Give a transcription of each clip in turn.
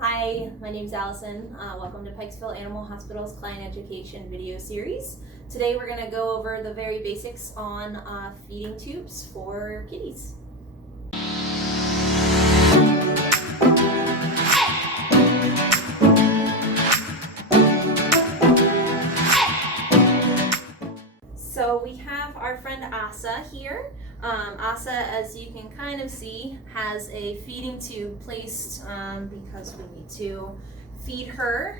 Hi, my name's Allison. Welcome to Pikesville Animal Hospital's Client Education video series. Today we're going to go over the very basics on feeding tubes for kitties. So we have our friend Asa here. Asa, as you can kind of see, has a feeding tube placed because we need to feed her.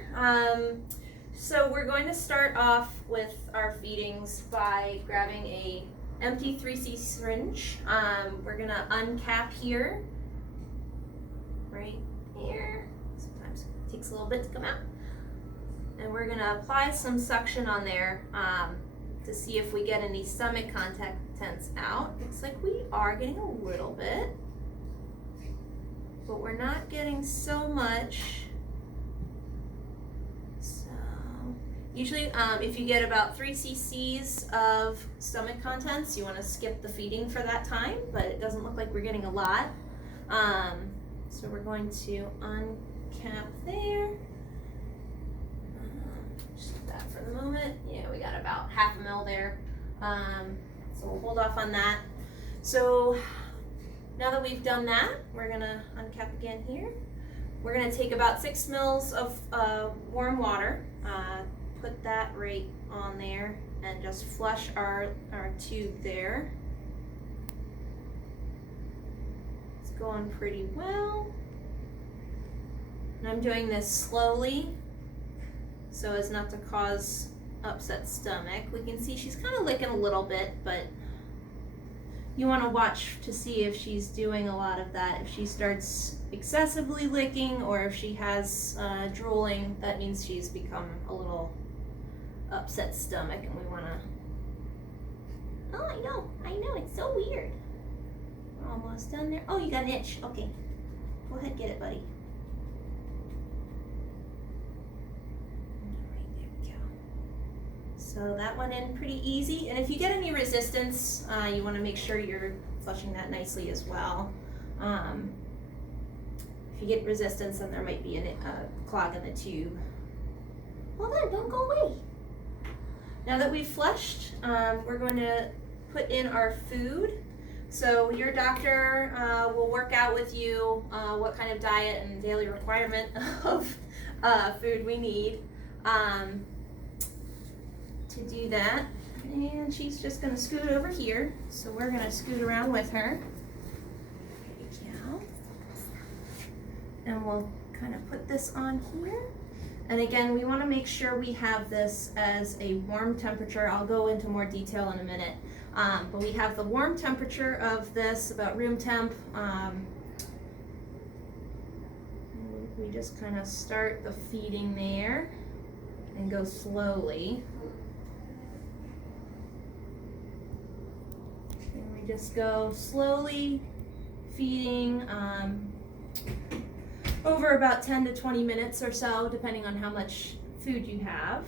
So we're going to start off with our feedings by grabbing a empty 3C syringe. We're gonna uncap here, right here. Sometimes it takes a little bit to come out. And we're gonna apply some suction on there to see if we get any stomach contents out. Looks like we are getting a little bit, but we're not getting so much. So usually if you get about 3 cc's of stomach contents, you want to skip the feeding for that time, but it doesn't look like we're getting a lot. So we're going to uncap there. Just that for the moment. Yeah, we got about half a mil there. So we'll hold off on that. So now that we've done that, we're gonna uncap again here. We're gonna take about 6 mils of warm water, put that right on there, and just flush our tube there. It's going pretty well. And I'm doing this slowly so as not to cause upset stomach. We can see she's kind of licking a little bit, but you want to watch to see if she's doing a lot of that. If she starts excessively licking or if she has drooling, that means she's become a little upset stomach, and we want to... Oh, I know, it's so weird. We're almost done there. Oh, you got an itch. Okay, go ahead, get it, buddy. So that went in pretty easy. And if you get any resistance, you want to make sure you're flushing that nicely as well. If you get resistance, then there might be a clog in the tube. Hold on, don't go away. Now that we've flushed, we're going to put in our food. So your doctor will work out with you what kind of diet and daily requirement of food we need. To do that, and she's just going to scoot over here, so we're going to scoot around with her. There we go. And we'll kind of put this on here, and again we want to make sure we have this as a warm temperature. I'll go into more detail in a minute, but we have the warm temperature of this, about room temp. We just kind of start the feeding there and go slowly. Just go slowly feeding over about 10 to 20 minutes or so, depending on how much food you have.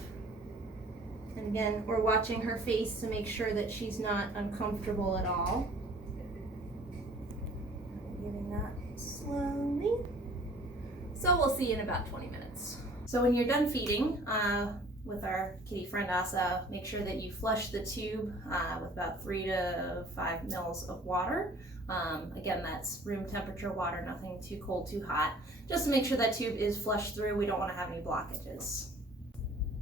And again, we're watching her face to make sure that she's not uncomfortable at all. Getting that slowly. So we'll see in about 20 minutes. So when you're done feeding, with our kitty friend Asa, make sure that you flush the tube with about 3 to 5 mils of water. Again, that's room temperature water, nothing too cold, too hot. Just to make sure that tube is flushed through. We don't want to have any blockages.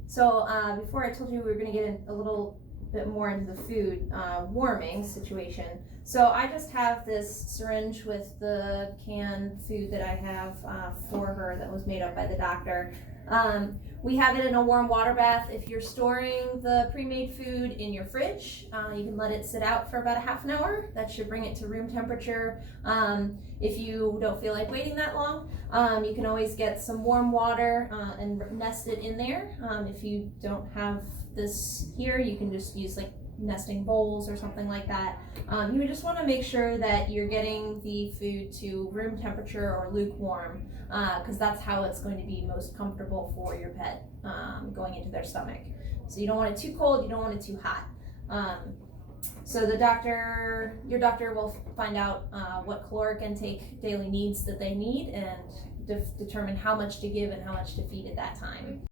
So before I told you we were going to get in a little bit more into the food warming situation. So I just have this syringe with the canned food that I have for her that was made up by the doctor. We have it in a warm water bath. If you're storing the pre-made food in your fridge, you can let it sit out for about a half an hour. That should bring it to room temperature. If you don't feel like waiting that long, you can always get some warm water and nest it in there. If you don't have this here, you can just use like nesting bowls or something like that. You just want to make sure that you're getting the food to room temperature or lukewarm, because that's how it's going to be most comfortable for your pet going into their stomach. So you don't want it too cold, you don't want it too hot. So your doctor will find out what caloric intake daily needs that they need and determine how much to give and how much to feed at that time.